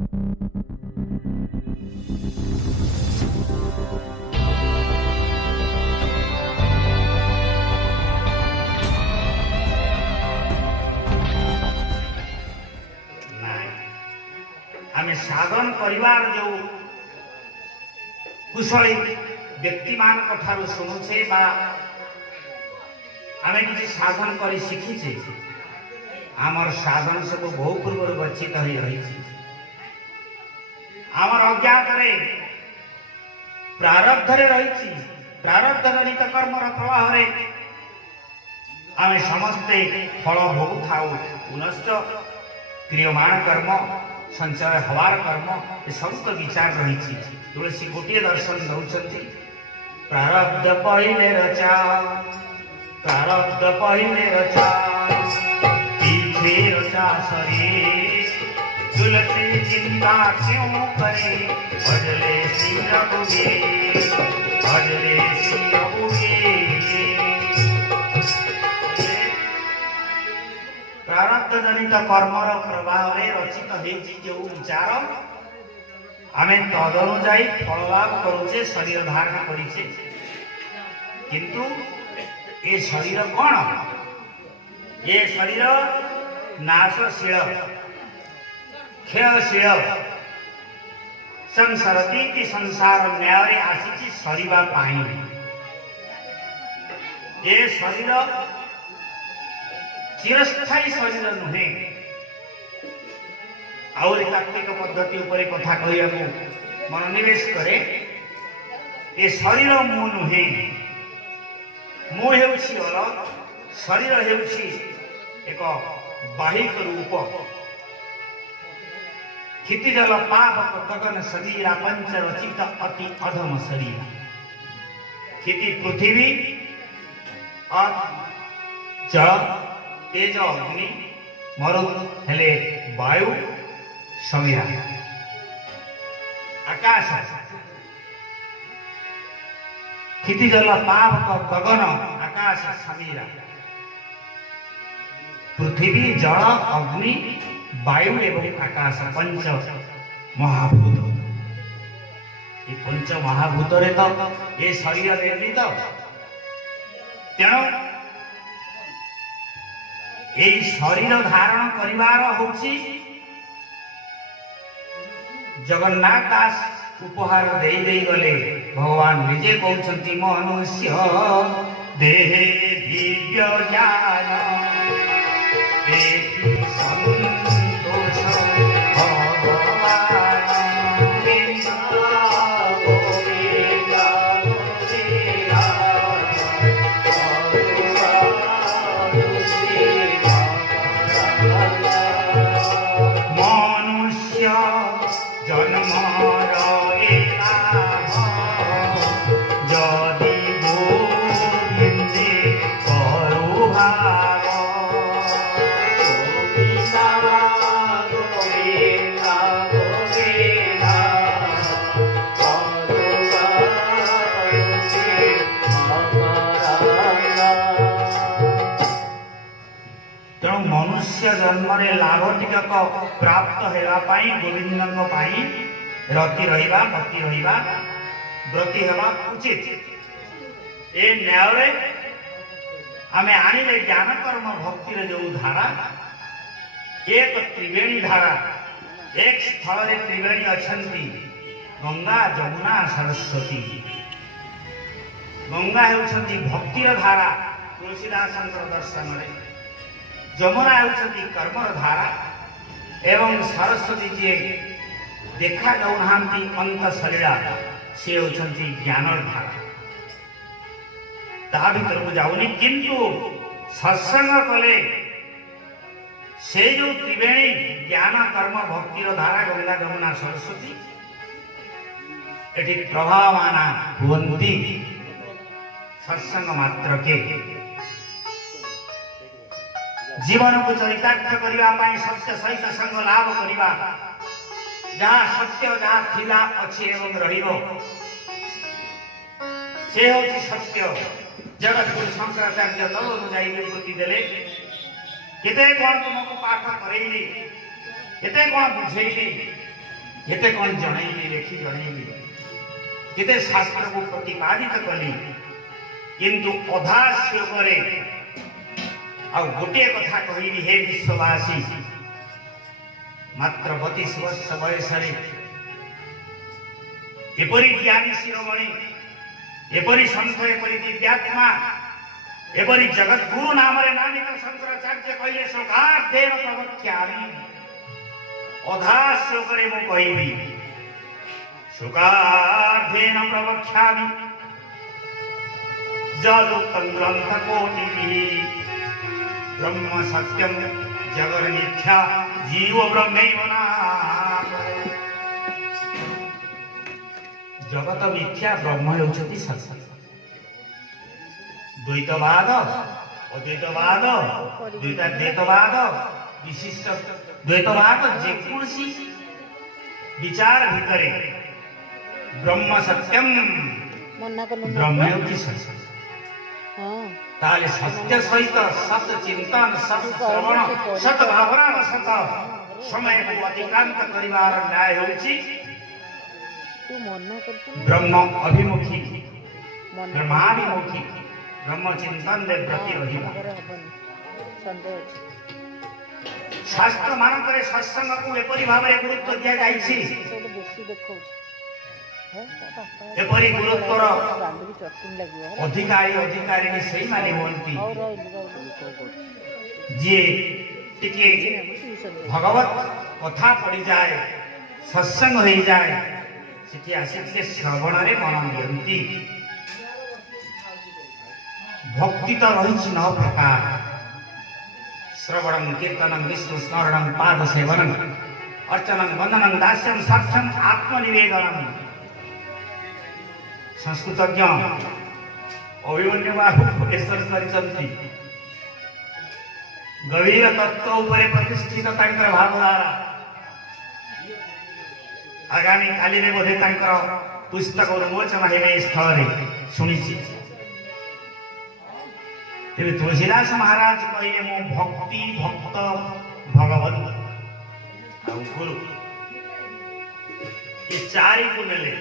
आम साधन परिवार जो कुशली व्यक्ति मान शुणुचे आम कि साधन कर शिखीचे आमर साधन सब बहु पूर्व गच्छित हो रही आमर अज्ञात प्रारब्ध रही प्रारब्ध जनित कर्मर प्रवाह आम समस्ते फल भोगु था पुनश्च क्रियमाण कर्म संचय हवार कर्म ये सब तो विचार रही तुलसी गोटे दर्शन दौरान प्रारब्ध पहले रचा प्रारब्ध पहले रचा पीछे रचा शरीर तुलसी चिंता क्यों करे भजले श्री रघुवीर भजले श्री रघुवीर। प्रारब्ध जनित कर्मर प्रभाव रचित हो विचार आम तदनुजाई फल लाभ करुचे शरीर धारण करिचे किंतु ये शरीर कौन ये शरीर नाशशील क्षयशील संसारती संसार न्याय आसी सरीबा पाई ये शरीर चिरस्थायी शरीर नुहे आउरी तात्विक पद्धति उपरे कथा कहू मनोनिवेश करे ये शरीर मु नुहे मु हेउछि अलग शरीर हेउछि एक बाहिक रूप क्षिति जल पाप गगन शरीरा पंच रचित अति अधम शरीर क्षिति पृथ्वी जल तेज अग्नि मरु हेले वायु समीरा आकाश क्षिति जल पाप गगन आकाश समीरा पृथ्वी जल अग्नि वायु एवं आकाश पंच महाभूत ये पंच महाभूत रे तो ये शरीर निर्मित तेणु यही शरीर धारण करिवार होछि जगन्नाथ दास उपहार दे दे गले भगवान निजे कहउछंती मनुष्य देहे दिव्य ज्ञान देखि संतोष भगवान जन्म लाभ टिकक प्राप्त होगापाई गोविंद रति रहा भक्ति रहा व्रती हवा उचित ए न्याय आम आनिले ज्ञान कर्म भक्ति जो धारा एक त्रिवेणी धारा एक स्थल रे त्रिवेणी अछंती गंगा जमुना सरस्वती गंगा हेउछंती भक्तिर धारा तुलसीदासंकर दर्शन रे जमुना हेउछंती कर्मर धारा एवं सरस्वती जी देखा जाऊना अंत शरीरा सी होती ज्ञानर धारा ता भीतर को जाऊनी किंतु सत्संग कले से जो त्रिवेणी ज्ञान कर्म भक्तिर धारा गंगा जमुना सरस्वती एटी प्रभावाना हुवंती सत्संग मात्र के जीवन को चरितार्थ करने सत्य सहित संग लाभ करवा जहाँ सत्य जहाँ थिला अच्छी एवं रहिबो से होची सत्य जगत गुरु शंकराचार्य तब अनुजाई निवृत्ति देले केते कौन तुमको पाठ करेली केते कौन बुझेली केते कौन जनईली लेखि जनईली केते शास्त्र को प्रतिपादित कली किंतु अधा श्लोक आ गोटे कथा कहली हे विश्ववासी मात्र 32 वर्ष बयस एपरी ज्ञानी शिरोमणि एपरी संत एपरी दिव्यात्मा एपरी जगत गुरु नाम नामित शंकराचार्य कहले श्लोकार्धेन प्रवक्ष्यामि अधा श्लोक मु कहबी श्लोकार्धेन प्रवक्ष्यामि जदुक्तं ग्रंथकोटिभिः ब्रह्म सत्यम जगर मिथ्या जीव ब्रह्मैव नापरे जगत मिथ्या ब्रह्म हेउछति सत्य द्वैतवाद अद्वैतवाद द्वैताद्वैतवाद विशिष्ट द्वैतवाद जेकोसी विचार भितरे ब्रह्म सत्यम ब्रह्म हेउछि सत्य ताले सत्य सहित सत चिंतन सत श्रवण सत भावना सत समय को अतिक्रांत करिवार न्याय होछि ब्रह्म अभिमुखी ब्रह्माभिमुखी ब्रह्म चिंतन दे प्रति रहिबा शास्त्र मानकरे सत्संग को एपरि भाबरे गुरुत्व दिया जाइछि एपरि गुरुत्वर अधिकारी अधिकारी से माने होती जी टिके भगवत कथा पड़ी जाए सत्संग हो जाए सेठी आसी श्रवण रे मन दियंती भक्ति तो रही 9 प्रकार श्रवणं कीर्तनं विष्णु स्मरणं पाद सेवनं अर्चनं वंदनं दास्यं साक्ष्यं आत्मनिवेदनं संस्कृतज्ञ अभिमन्यु बाबू प्रोफेसर करिसंती गभीर तत्व उपरे प्रतिष्ठित तांकर भावधारा आगामी काली रे बोधे तांकर पुस्तक उन्मोचन हेबे स्थल सुनिछि तेरे तुलसीदास महाराज कहले मो भक्ति भक्त भगवत आ गुरु ये चारि को नेले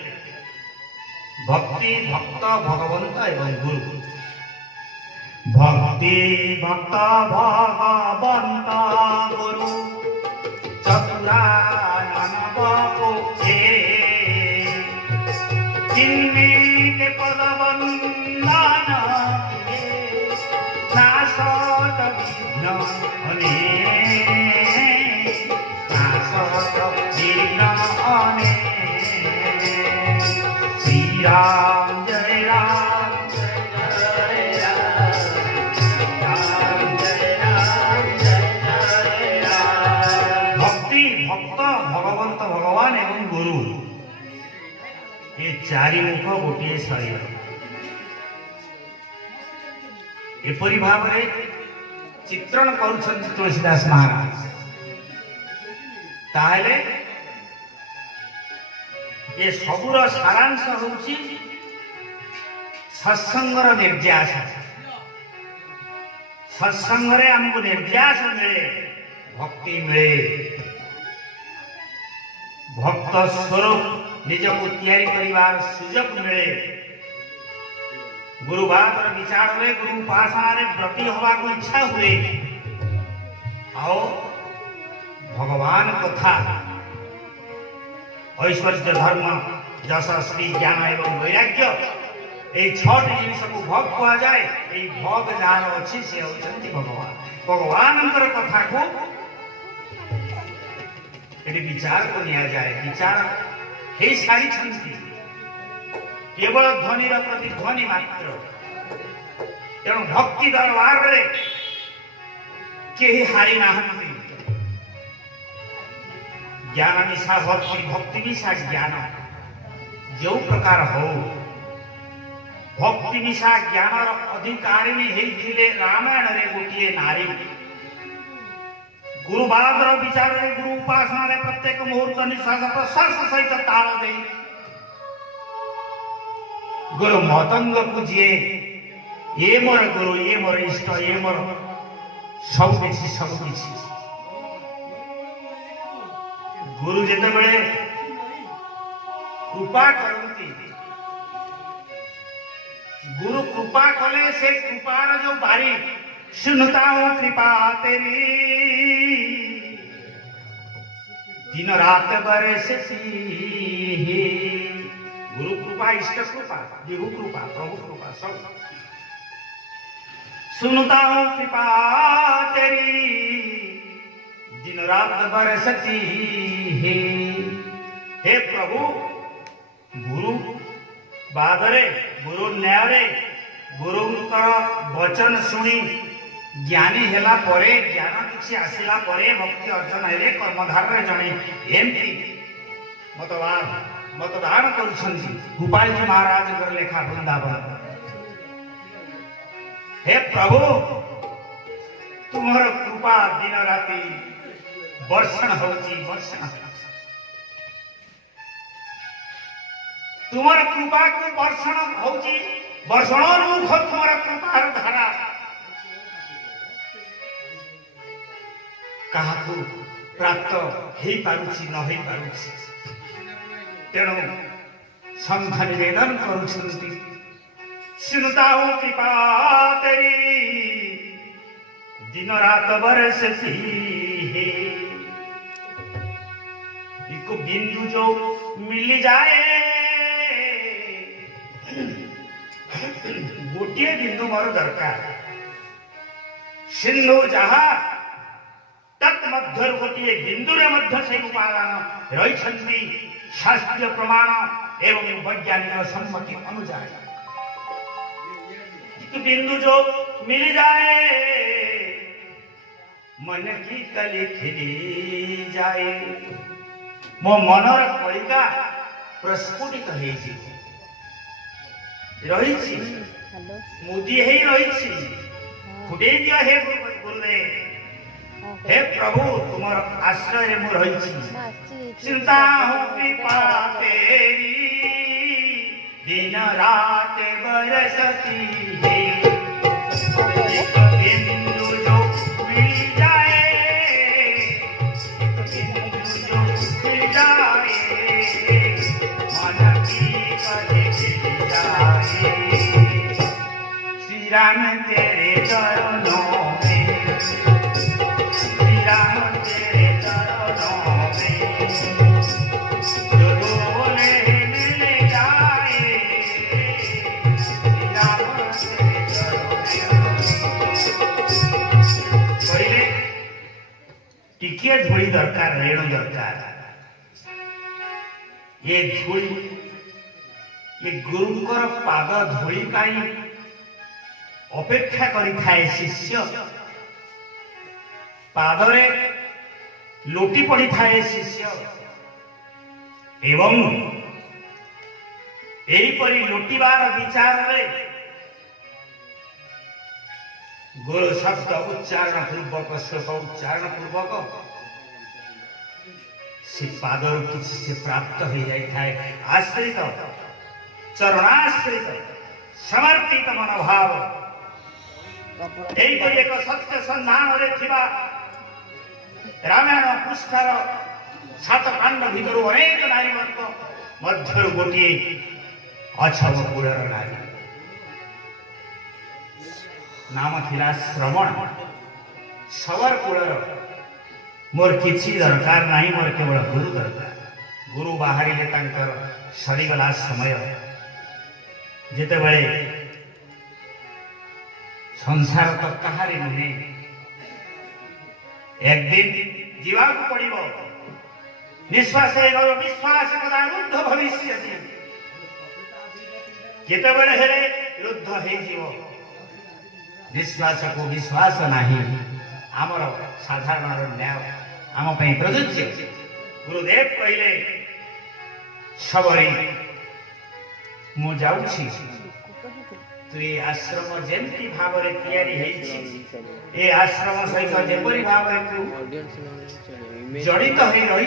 भक्ति भक्त भगवंत एवं गुरु भक्ति भक्त भगवंत गुरु चतुरानन बापो जिनके पद वंदन नासत विघ्न अने नासत विघ्न अने राम जय राम जय राम जय राम जय राम भक्ति भक्त भगवंत भगवान एवं गुरु ये चारि मुख गोटे शरीर एपरि भाव चित्रण करुछन्ति तुलसीदास महाराज ताहले ये सबुर सारांश होउछि सत्संगर निर्यास सत्संग रे हमको निर्यास मिले भक्ति मिले भक्त स्वरूप निज को तैयारी करिवार सुजोग मिले गुरुवार विचार में गुरु उपासना रे व्रती होवा को इच्छा हुए आओ भगवान कथा ऐश्वर्य धर्म जस श्री ज्ञान एवं वैराग्य ये 6 जिनिस को भोग कहा जाए ये भोग जार अच्छी से होचंती भगवान भगवान कथा को ये विचार को निया जाए विचार हे सारी छंती केवल ध्वनि प्रतिध्वनि मात्र तेणु भक्ति दरबार रे केही हारी नाहंती ज्ञान निशा भक्ति भक्ति निशा ज्ञान जो प्रकार हो भक्ति निशा ज्ञान अधिकारिणी होइथिले रामायण रे गोटिए नारी गुरुवार विचार रे गुरु उपासना रे प्रत्येक मुहूर्त निश्वास प्रश्वास सहित ताल दे गुरु मतंग को जिए ये मोर गुरु ये मोर इष्ट ये मोर सब किसी गुरु जिते बड़े कृपा करती गुरु कृपा कले से कृपार जो बारी सुनता हूं कृपा तेरी दिन रात बरसती गुरु कृपा इष्ट कृपा विभु कृपा प्रभु कृपा सब सुनता हूं कृपा तेरी दिन रात बरसती हे प्रभु गुरु बादरे गुरु न्याय गुरुंकर वचन शुणी ज्ञानी हेला परे ज्ञान किसी आसिला परे भक्ति अर्जन हेले कर्मधार जड़े एमती मतदान करुछंती गोपाल जी महाराज कर लेखा वृंदावन हे प्रभु तुम्हार कृपा दिन राति वर्षण होची वर्षण तुम्हार कृपा को वर्षण होची वर्षण मुख तुम्हार कृपार धारा काहाकू प्राप्त हो पारुछि न हो पारुछि तेणु संघ निवेदन करुछंती सुनता हूं कृपा तेरी दिन रात बरसती एक बिंदु जो मिल जाए गोटे बिंदु मोर दरकार सिंधु जहा तत् मध्य गोटे बिंदु मध्य से उपादान रही शास्त्रीय प्रमाण एवं वैज्ञानिक सम्मति अनुसार बिंदु जो मिल जाए मन की कली खिली जाए मो मनर कलिका प्रस्फुटित रही मुदी रही फुटे दिया हे गुरुदेव हे प्रभु तुमर आश्रय मु रही चिंता हूँ कृपा तेरी दिन रात बरसती है एक बिंदु जो मिल जाए मन की कले खिल जाए श्री राम तेरे चरणों में श्री राम तेरे चरणों में जो बोले मिल जाए श्री राम तेरे चरणों में टिके धूली दरकार रेणु दरकार ये धूली ये गुरुंकर पाद धूली पाई अपेक्षा करी थाए शिष्य पादरे लोटी पड़ी थाए शिष्य एवं एहीपरि लोटिबार विचार रे गुरु शब्द उच्चारण पूर्वक श्लोक उच्चारण पूर्वक से पादर किसी से प्राप्त हो जाए आश्रित चरणाश्रित समर्पित मनोभाव एक सत्य संधान रामायण पृष्ठार 7 कांड भीतर अनेक नारी मध्य गोटे अछव कूलर नारी नाम थिला श्रवण सवर कूलर मोर किसी दरकार नहीं मोर केवल गुरु दरकार गुरु बाहरी सरीगला समय जिते बड़े संसार तो कहारी नुहे एक दिन जीवा को पड़ो निश्वास विश्वास कदा रुद्ध भविष्य जिते बड़े हेले रुद्ध हो निश्वास को विश्वास नहीं आमर साधारण न्याय आम प्रযোज्य गुरुदेव कहले सबरी मु जाऊँ तु ये आश्रम जमी भाव ये आश्रम सहित जपरी भाव जड़ित हो रही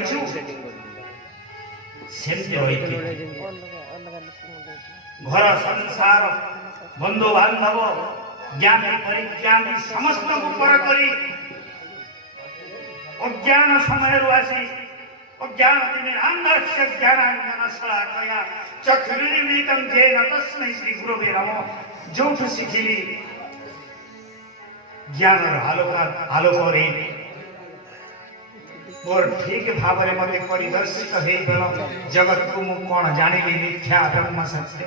घर संसार बंधु बांधव ज्ञानी परिज्ञानी समस्त को पर करी अज्ञान समय आसी अज्ञानतिमिरान्धस्य ज्ञानाञ्जनशलाकया चक्षुरुन्मीलितं येन तस्मै श्रीगुरवे नमः। जोठु शिखिली ज्ञान आलोकरे मोर ठीक भाव में मत परिदर्शित हो जगत को मु कौन जानी मिथ्या ब्रह्म सत्य।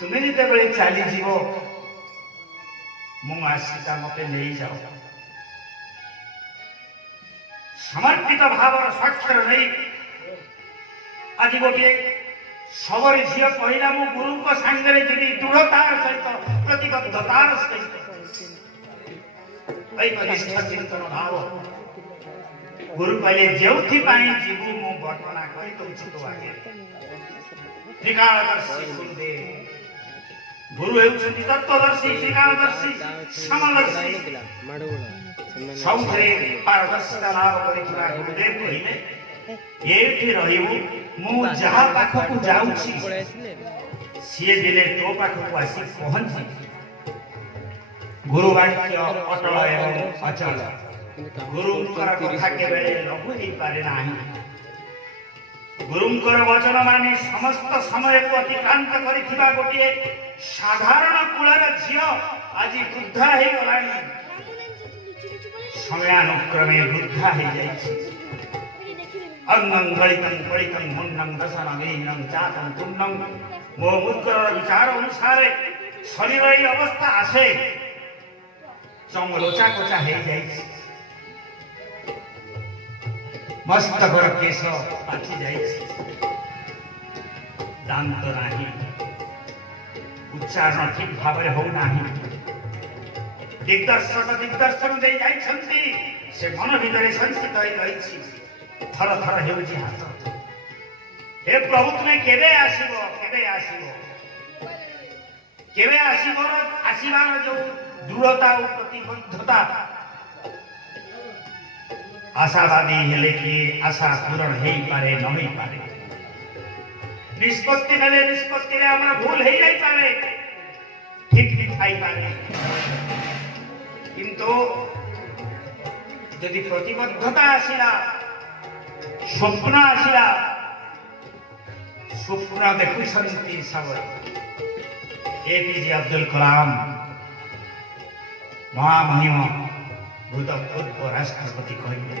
तुम्हें जिते बड़े चली जीव मु आसीता मत नहीं जाओ समर्पित भाव स्वाक्षर नहीं आज गोटे सबरी झील कहला मु गुरु को सांगे जी दृढ़तार सहित प्रतिबद्धतार सहित चिंतन भाव गुरु कहले जो जीवु मु वर्णना कर त्रिकालदर्शी गुरुदेव गुरु हेउछन्ति तत्वदर्शी त्रिकालदर्शी समदर्शी सबुथे पारदर्शिता लाभ करिथिबा गुरुदेव कहिले एठी रहिबु मु जहा पाखकु जाउछि सिए दिले तो पाखकु आसी पहुंची गुरु वाक्य अटल एवं अचल गुरुंकर कथा केवल लघु ही पारे नाही गुरुंकर वचन माने समस्त समय को अतिक्रांत करिथिबा गोटे साधारण कुलर झियो आज वृद्धा हे गलानी समयानुक्रमे वृद्धा हे जाइछि अंगं गलितं गलितं मुन्नं दशनमेनं जातं पुन्नं मो मुद्गर विचार अनुसार शरीर अवस्था आसे चंग लोचा कोचा हे जाइछि मस्तकर केश पाची जाइछि दांत नाही उच्चारण ठीक भाव हो नाही दिग्दर्शन दे जाइछन्ति से मन भीतर संस्थित होई रहिछि थर थर हेउछि हाथ हे प्रभु तुमे केबे आसीबो आसीबार जो दृढ़ता और प्रतिबद्धता आशावादी हेले कि आशा पूरण हेई पारे न हेई पारे निष्पत्ति रे हमरा भूल हेई जाई पारे ठीक भी थाई पारे किंतु यदि प्रतिबद्धता आसिला स्वप्न आसिला स्वप्न देखुछन्ति सब एपीजे अब्दुल कलाम महामहिम भूतपूर्व राष्ट्रपति कहले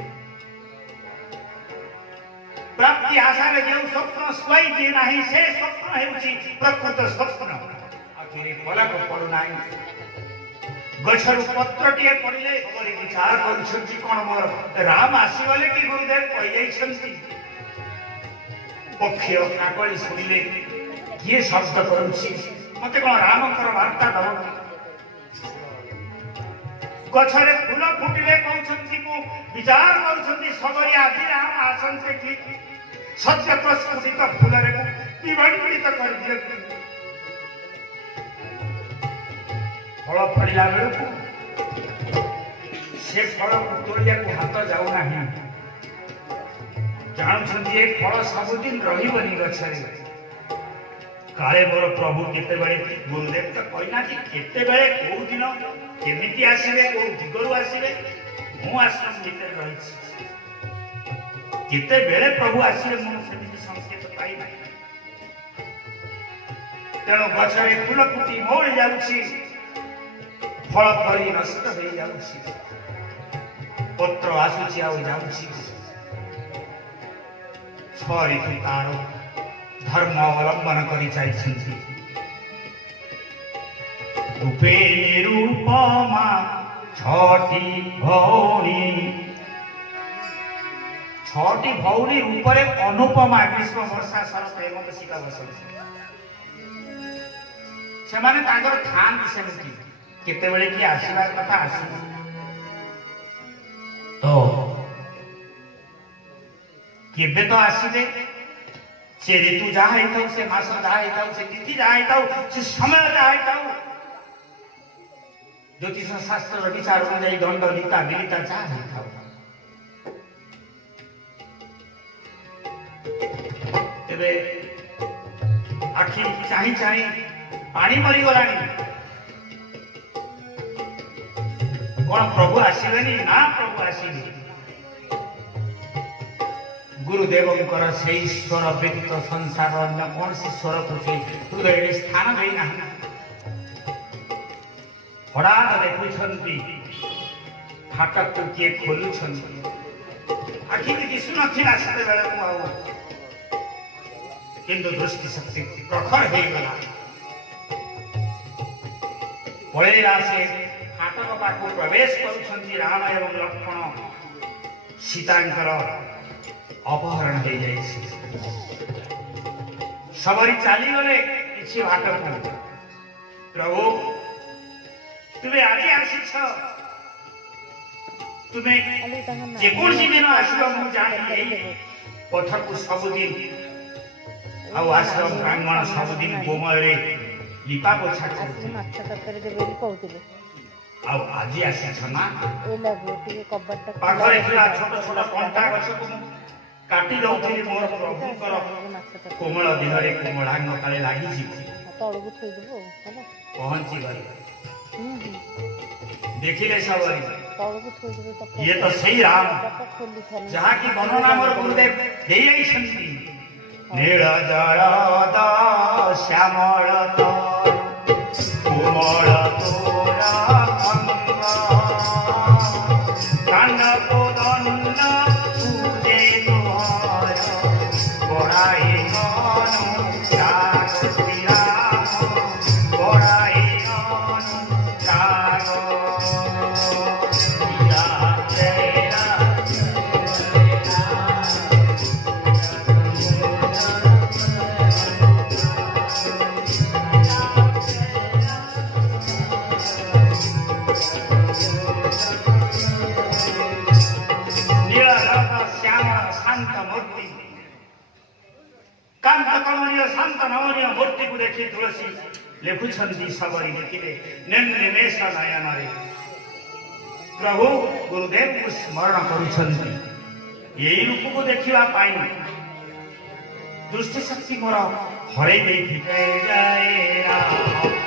प्राप्ति आशार जो स्वप्न स्वयं दिए नहीं से स्वप्न हेउछि प्रकृत स्वप्न आखिर फलक पड़ू नहीं गछर पत्रटिए पड़िले बड़ी विचार करुछन्ति कोन मोर राम आसीगले कि गुरुदेव कहि जाइछन्ति पक्षी काकली सुनिले किए शब्द करुछि मते कोन रामकर वार्ता दब गछरे फूल फुटिले कहउछन्ति को विचार करुछन्ति सबरी आदि राम आसन्ते कि सत्य प्रस्फुटित फूलरे को विभंडित कर दिए फल फड़िला बेलू से फल तोड़िया को हाथ जाऊ नहीं जानुछन्ति एक फल सबुदिन रहिबनी गछरे काले मोर प्रभु केते बेले गुरुदेव तो कहना कि केते बेले को दिन केमिति आसीबे को दिगरु आसीबे मु आश्रम भीतर रहिछि केते बेले प्रभु आसीबे मु सेमिति संकेत पाई नाही तेणु गछरे फूल फुटी मोड़ जाउछि फल फली नष्ट हो जाउछि पत्र आसुछि आ जाउछि छरी तारो धर्म अवलंबन करी चाहिए रूपे निरूपमा छठी भौणी रूपरे अनुपमा ग्रीष्म वर्षा शरत हेमंत शीत बसंत से माने तांगर थांती सेमती केतेबेले कि आसीबार कथा आसी तो केबे तो आसीबे से ऋतु जहाँ से मास जहाँ से तिथि जहाँ से समय जहाँ ज्योतिष शास्त्र विचार अनुजाई दंड रीता विरीता जहाँ तेरे आखि चाही चाही पानी मरी गलानी कौन प्रभु आसबे ना प्रभु आसबे ଗୁରୁଦେବଙ୍କର ସେଇ ସ୍ୱର ବ୍ୟତୀତ ସଂସାର ଅନ୍ୟ କୌଣସି ସ୍ୱରକୁ ସେ ହୃଦୟରେ ସ୍ଥାନ ଦେଇନାହାନ୍ତି। ହଠାତ୍ ଦେଖୁଛନ୍ତି ଫାଟକକୁ କିଏ ଖୋଲୁଛନ୍ତି। ଆଖିକୁ ଦିଶୁନଥିଲା ସେତେବେଳକୁ ଆଉ, କିନ୍ତୁ ଦୃଷ୍ଟି ଶକ୍ତି ପ୍ରଖର ହେଇଗଲା। ପଳେଇଲା ସେ ଫାଟକ ପାଖକୁ ପ୍ରବେଶ କରୁଛନ୍ତି। ରାମ ଏବଂ ଲକ୍ଷ୍ମଣ ସୀତାଙ୍କର ଅପହରଣ ହେଇଯାଇଛି। ସବରି ଚାଲିଗଲେ କିଛି ବାଟକୁ। ପ୍ରଭୁ ତୁମେ ଆଜି ଆସିଛ, ତୁମେ ଯେକୌଣସି ଦିନ ଆସିବ ମୁଁ ଜାଣିଲି। ଏଇ ପଥକୁ ସବୁଦିନ ଆଉ ଆଶ୍ରମ ପ୍ରାଙ୍ଗଣ ସବୁଦିନ ଗୋମୟରେ ଲିପା ପୋଛା କରୁଥିଲେ। ଆଉ ଆଜି ଆସିଛ ନା? ପାଖରେ ଥିବା ଛୋଟ ଛୋଟ କଣ୍ଟା ଗଛକୁ କାଟି ଦଉଥିଲି। ମୋର ପ୍ରଭୁଙ୍କର କୋମଳ ଦେହରେ କୋମଳାଙ୍ଗ କାଳେ ଲାଗିଯିବ। ପହଞ୍ଚିଗଲେ ଦେଖିଲେ ସବରି ଇଏ ତ ସେଇ ରାମ ଯାହାକି ବର୍ଣ୍ଣନା ମୋର ଗୁରୁଦେବ ଦେଇଯାଇଛନ୍ତି। ନୀଳ ଜଳଦ ଶ୍ୟାମଳ କୋମଳ ତୋର କାଣ୍ଡ କୋଦଣ୍ଡ ପୂଜେ ତୁମର ବড়াই অনুরাগ শ্রীরাম বড়াই অনুরাগ शांत नमनीय मूर्ति को देखी तुलसी लिखुंती सबरी देखिले निर्निमेष नयन प्रभु गुरुदेव को स्मरण करुछंती। यही रूप को देखा दृष्टि शक्ति मोर हरे जाए